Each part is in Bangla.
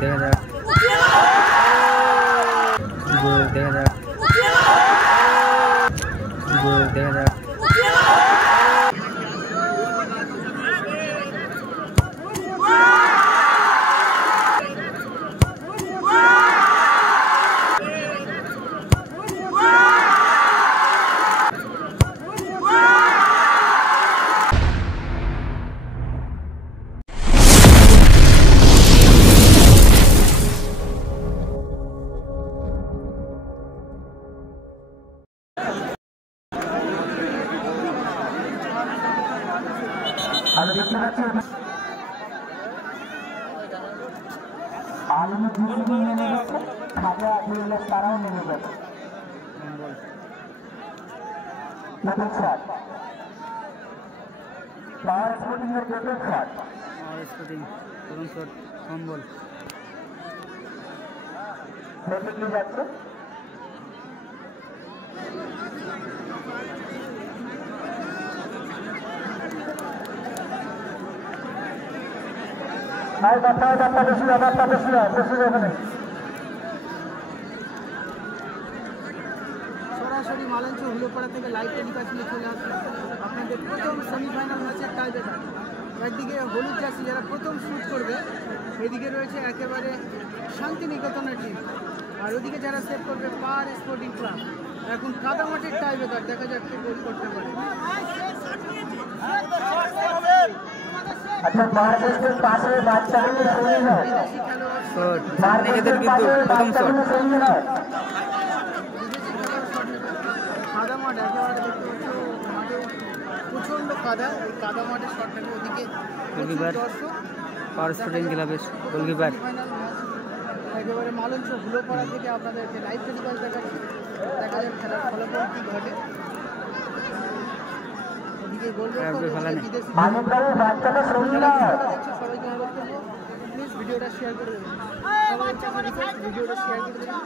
দেখা যাক গোল দেখা যাক গোল দেখা যাক সরাসরি মালঞ্চ হুলোপাড়া থেকে লাইভ টেলিকাস্টে চলে আসবে আপনাদের প্রথম সেমিফাইনাল ম্যাচের টাইব্রেকার। একদিকে হলুদ জার্সি যারা প্রথম শুট করবে, এদিকে রয়েছে একেবারে শান্তিনিকেতনের টিম, আর ওদিকে যারা সেভ করবে পাহাড় স্পোর্টিং ক্লাব। এখন কাদামাটির টাইব্রেকার, দেখা যাক কে গোল করতে পারে। अच्छा बांग्लादेश पास में बादशाह ने सही है শট নিজেদের কিন্তু প্রথম শট কাদা মাঠ একেবারে দেখতে পাচ্ছ, মাঠে প্রচণ্ড কাদা। এই কাদা মাঠের শটটাকে ওদিকে গোলকিপার পাওয়ার স্পোর্টিং ক্লাবের গোলকিপার একেবারে মালঞ্চ হুলোপাড়া থেকে আপনাদেরকে লাইভ টেলিকাস্ট দেখাচ্ছি। দেখা যাক খেলার ফলাফল কী ঘটে। ওদিকে গোলরক্ষক বিদেশি সবাইকে অনুরোধ করবো প্লিজ ভিডিওটা শেয়ার করে দেবেন। সবাইয়ের কাছে রিকোয়েস্ট ভিডিওটা শেয়ার করে দেবেন।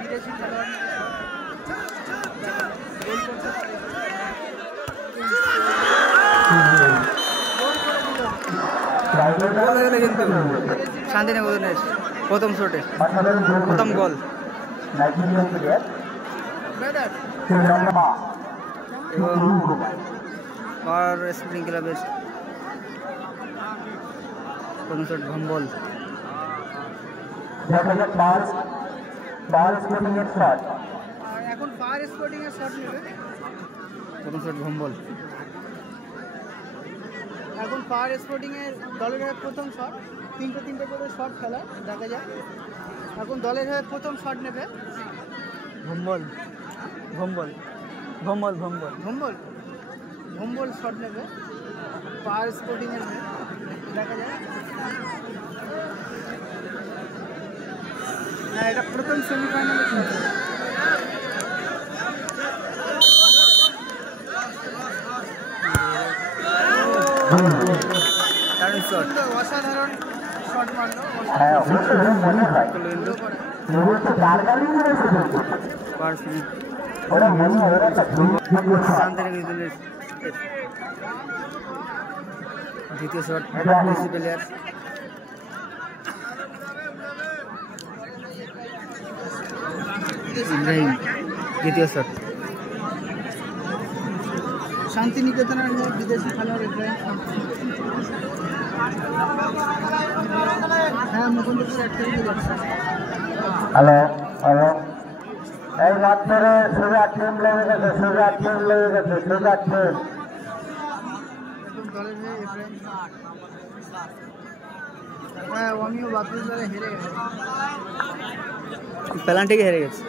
বিদেশি খেলোয়াড় কিন্তু শান্তিনিকেতনের প্রথম শটে প্রথম গোল এবং পাওয়ার স্পোর্টিং ক্লাবের প্রথম শট ভম্বল। এখন পাওয়ার স্পোর্টিং এর শট নেবে। প্রথম শট ভম্বল। এখন পাওয়ার স্পোর্টিং এর দলের হয়ে প্রথম শট, তিনটে করে শট খেলা। দেখা যায় এখন দলের হয়ে প্রথম শট নেবে ভম্বল ভম্বল ভম্বল ভম্বল ভম্বল ভম্বল শট নেবে পাওয়ার স্পোর্টিং এর হয়ে। দেখা যায় হ্যাঁ, এটা প্রথম সেমিফাইনালে চলছে। অসাধারণ শট মারলো দ্বিতীয় শট প্লেয়ার ইব্রাহিম। দ্বিতীয় শট শান্তিনিকেতনের বিদেশি খেলোয়াড় ইব্রাহিম। হ্যাঁ, মুকুন্দপুর একটা হ্যালো হ্যালো এই মাত্র সোজা টিম লেগে গেছে, সোজা টিম লেগে গেছে, সোজা টিম। দলের হয়ে ইব্রাহিম। হ্যাঁ, আমিও বাতিল দলে হেরে গেছে, পেনাল্টি হেরে গেছে।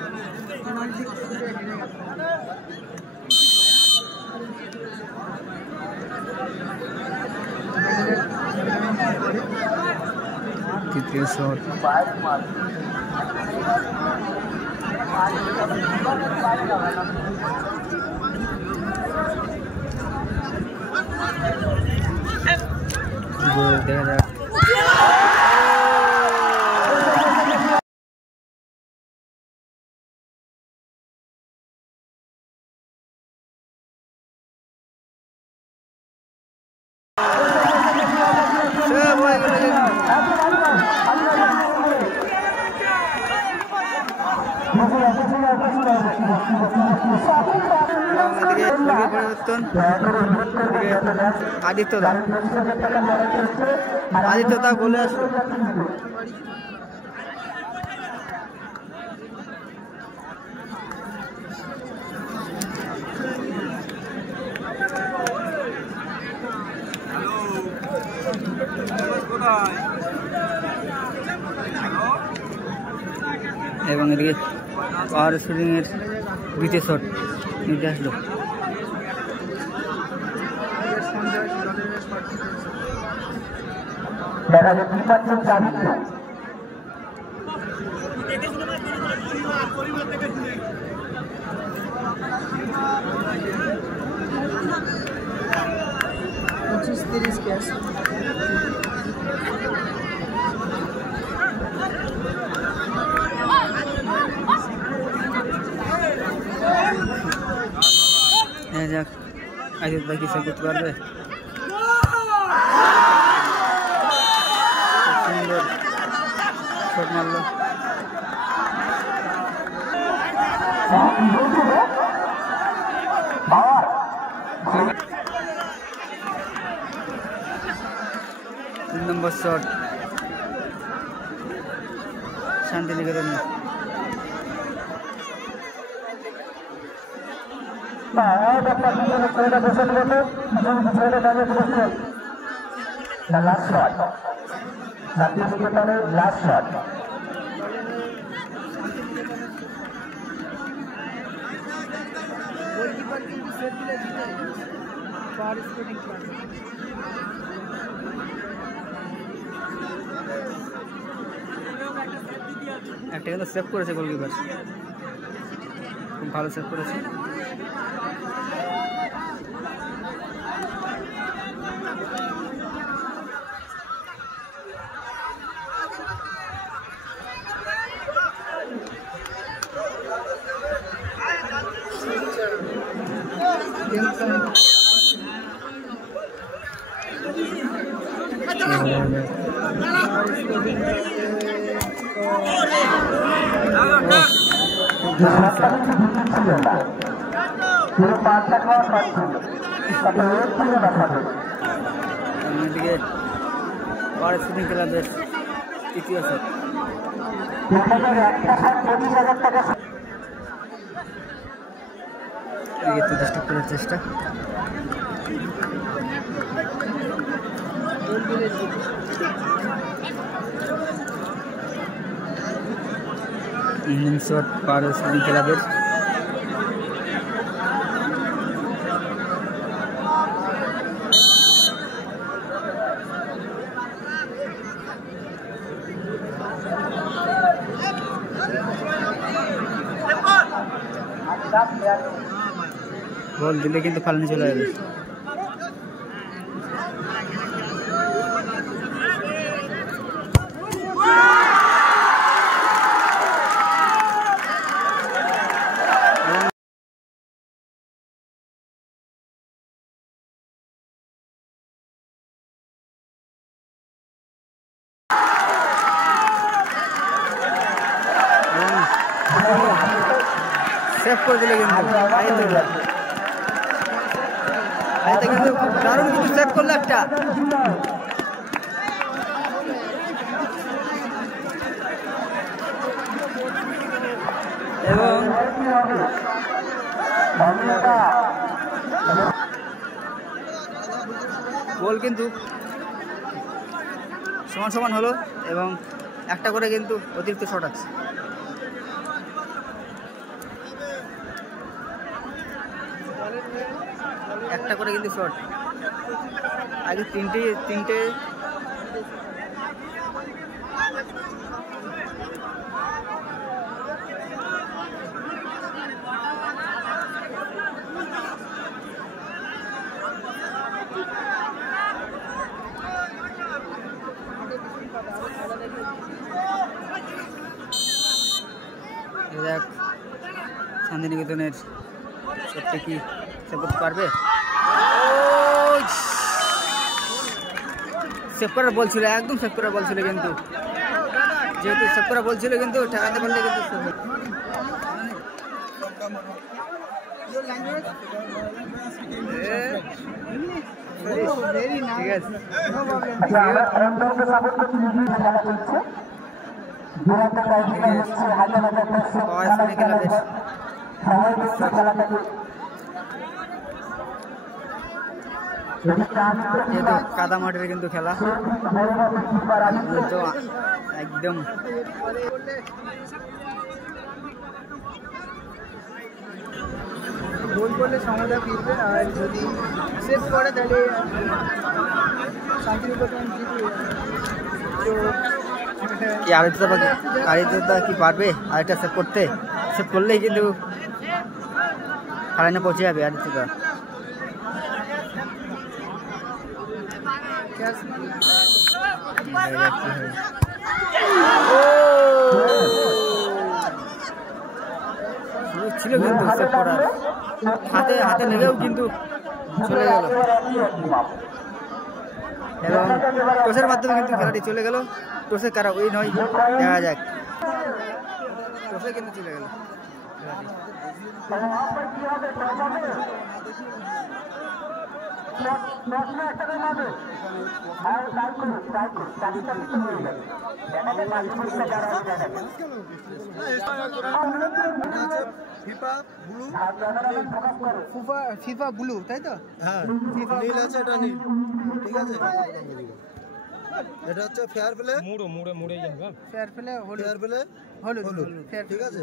তৃতীয় শট গোল দেখা যাক। পরিবর্তন আদিত্যদা বলে আসলো। এবং এদিকে পাওয়ার শুটিং এর দ্বিতীয় শট নিতে আসলো। দেখা দেখতে পাচ্ছেন জাভিদ যাক আগে বাকি সব করতে পারবে। সুন্দর শট মারলো। তিন নম্বর শট শান্তিনিকেতন। লাস্ট শট শান্তিনিকেতনের লাস্ট শট। গোলকিপার কিন্তু সেট দিলে জিতে পাওয়ার স্পোর্টিং ক্লাব। একটা কিন্তু সেভ করেছে গোলকিপার, খুব ভালো সেভ করেছে। এদিকে পাওয়ার শুটিং ক্লাবের তৃতীয় শট। চেষ্টা করার চেষ্টা ইঞ্জিন শট পাওয়ার শুটিং ক্লাবের। গোল দিলে কিন্তু ফালনি চলে যাবে। সেভ করে দিলে কিন্তু কিন্তু দারুণ কিন্তু সেভ করলো একটা। এবং গোল কিন্তু সমান সমান হলো এবং একটা করে কিন্তু অতিরিক্ত শট আছে। একটা করে কিন্তু শট, আগে তিনটে দেখ শান্তিনিকেতনের সত্যি কি সেভ করতে পারবে? সেভ করার বল ছিল, একদম সেভ করার বল ছিল, কিন্তু যেহেতু সেভ করার বল ছিল কিন্তু ঠেকাতে পারলে কিন্তু ঠিক আছে। যেহেতু কাদা মাটির কিন্তু খেলা তো একদম গোল করলে সমতা ফিরবে, আর যদি সেভ করে তাহলে শান্তিনিকেতন জিতবে। তো আরিত্য কি পারবে আরেকটা সেভ করতে? সেভ করলেই কিন্তু ফাইনালে পৌঁছে যাবে আরিত্য। ছিল কিন্তু সেভ করার, হাতে লেগেও কিন্তু চলে গেল, এবং টসের মাধ্যমে কিন্তু খেলাটি চলে গেল। টসে কারা উইন হয় দেখা যাক। টসে কিন্তু চলে গেল। ফিফা ব্লু, তাই তো? হ্যাঁ, নীল আছে, এটা নীল, ঠিক আছে। এটা হচ্ছে ফেয়ার প্লে, মুড়ে যাবে। ফেয়ার প্লে ফেয়ার প্লে হলুদ, ঠিক আছে।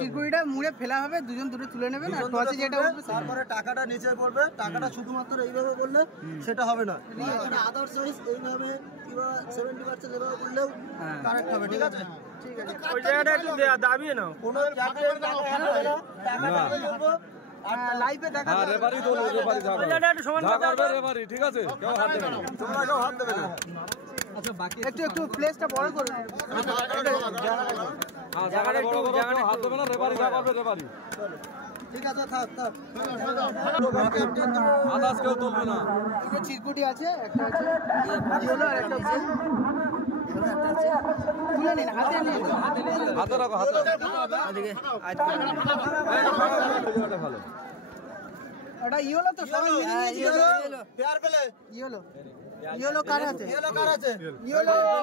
চিরকুড়িটা মুড়ে ফেলা হবে, দুজন দুটো তুলে নেবে না, টসে যেটা উঠবে তারপরে টাকাটা নিচে পড়বে। টাকাটা শুধুমাত্র এইভাবে করলে সেটা হবে না, আদার সাইজ এইভাবে কিংবা 70% এভাবে করলেও কারেক্ট হবে, ঠিক আছে। ওই জায়গাটা একটু দাবিয়ে নাও। কোনো জায়গায় টাকাটা বলবো লাইভে দেখা যাবে। রেফারি তো রেফারি যাবে। ওই জায়গাটা একটু সমান করবে রেফারি, ঠিক আছে? কেউ হাত দেবে না, তোমরা কেউ হাত দেবে না। আচ্ছা, বাকি একটু প্লেসটা বড় করুন। জায়গাটা একটু হাত দেবে না, রেফারি যা করবে রেফারি। ঠিক আছে, থাক। আদাস কেউ তুলবে না। এটা চিরকুটি আছে, একটা আছে ইয়েলো, আর একটা আছে তুলে নিন, হাতে নিন, হাতে রাখো, হাতে ওদিকে ভালো। ওটা ইয়েলো তো সবাই মিলে নিয়েছে। ফেয়ার প্লে, ইয়েলো কার আছে? ইয়েলো কার আছে? ইয়েলো আর